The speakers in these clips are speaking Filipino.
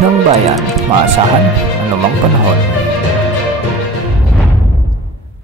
ng bayan, maasahan anumang panahon.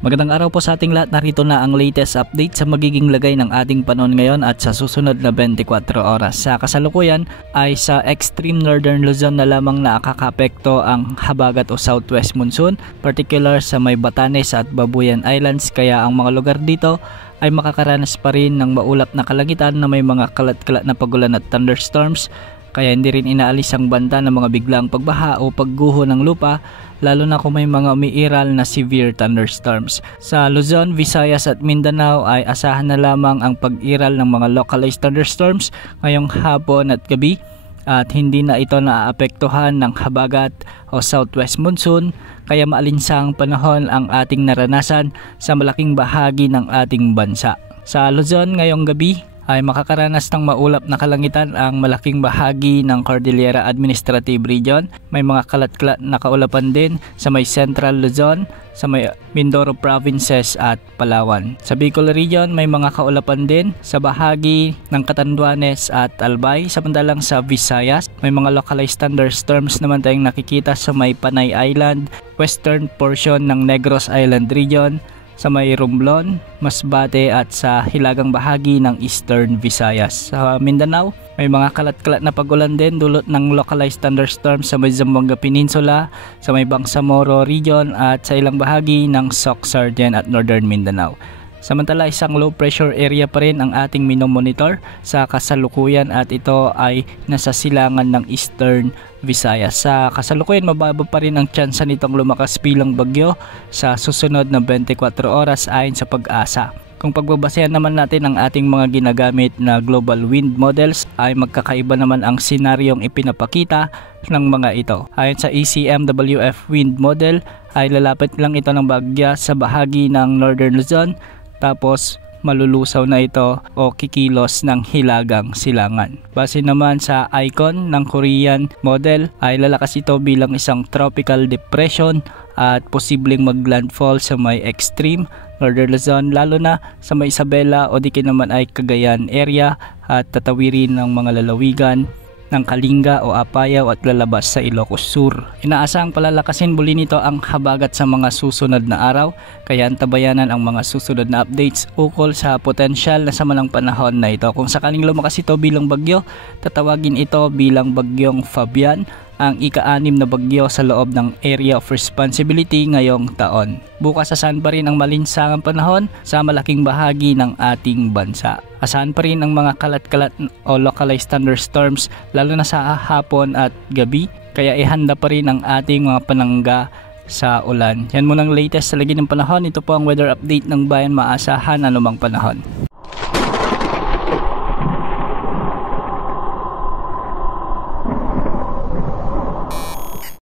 Magandang araw po sa ating lahat. Narito na ang latest update sa magiging lagay ng ating panahon ngayon at sa susunod na 24 oras. Sa kasalukuyan ay sa extreme northern Luzon na lamang nakakapekto ang habagat o southwest monsoon, particular sa may Batanes at Babuyan Islands, kaya ang mga lugar dito ay makakaranas pa rin ng maulap na kalangitan na may mga kalat-kalat na pagulan at thunderstorms. Kaya hindi rin inaalis ang banta ng mga biglang pagbaha o pagguho ng lupa, lalo na kung may mga umiiral na severe thunderstorms. Sa Luzon, Visayas at Mindanao ay asahan na lamang ang pag-iral ng mga localized thunderstorms ngayong hapon at gabi, at hindi na ito naaapektuhan ng habagat o southwest monsoon, kaya maalinsang panahon ang ating naranasan sa malaking bahagi ng ating bansa. Sa Luzon ngayong gabi ay makakaranas ng maulap na kalangitan ang malaking bahagi ng Cordillera Administrative Region. May mga kalat-kalat na kaulapan din sa may Central Luzon, sa may Mindoro Provinces at Palawan. Sa Bicol Region may mga kaulapan din sa bahagi ng Catanduanes at Albay. Samantalang sa Visayas may mga localized thunderstorms naman tayong nakikita sa may Panay Island, western portion ng Negros Island Region, sa may Romblon, Masbate at sa hilagang bahagi ng Eastern Visayas. Sa Mindanao, may mga kalat-kalat na pagulan din dulot ng localized thunderstorms sa may Zamboanga Peninsula, sa may Bangsamoro Region at sa ilang bahagi ng Soc-Sargen at Northern Mindanao. Samantala, isang low pressure area pa rin ang ating minomonitor sa kasalukuyan at ito ay nasa silangan ng Eastern Visayas. Sa kasalukuyan, mababa pa rin ang tsansa nitong lumakas bilang bagyo sa susunod na 24 oras ayon sa Pag-asa. Kung pagbabasehan naman natin ang ating mga ginagamit na global wind models, ay magkakaiba naman ang senaryong ipinapakita ng mga ito. Ayon sa ECMWF wind model, ay lalapit lang ito ng bagya sa bahagi ng Northern Luzon, tapos malulusaw na ito o kikilos ng hilagang silangan. Base naman sa icon ng Korean model ay lalakas ito bilang isang tropical depression at posibleng maglandfall sa may extreme Northern Luzon, lalo na sa may Isabela o di naman ay Cagayan area, at tatawirin ng mga lalawigan ng Kalinga o Apayao at lalabas sa Ilocos Sur. Inaasahang palalakasin muli nito ang habagat sa mga susunod na araw, kaya antabayanan ang mga susunod na updates ukol sa potensyal na sama ng panahon na ito. Kung sakaling lumakas ito bilang bagyo, tatawagin ito bilang bagyong Fabian, ang ika-6 na bagyo sa loob ng Area of Responsibility ngayong taon. Bukas asahan pa rin ang malinsangang panahon sa malaking bahagi ng ating bansa. Asahan pa rin ang mga kalat-kalat o localized thunderstorms lalo na sa hapon at gabi, kaya ihanda pa rin ang ating mga panangga sa ulan. Yan muna ang latest sa lagi ng panahon. Ito po ang weather update ng bayan, maasahan anumang panahon.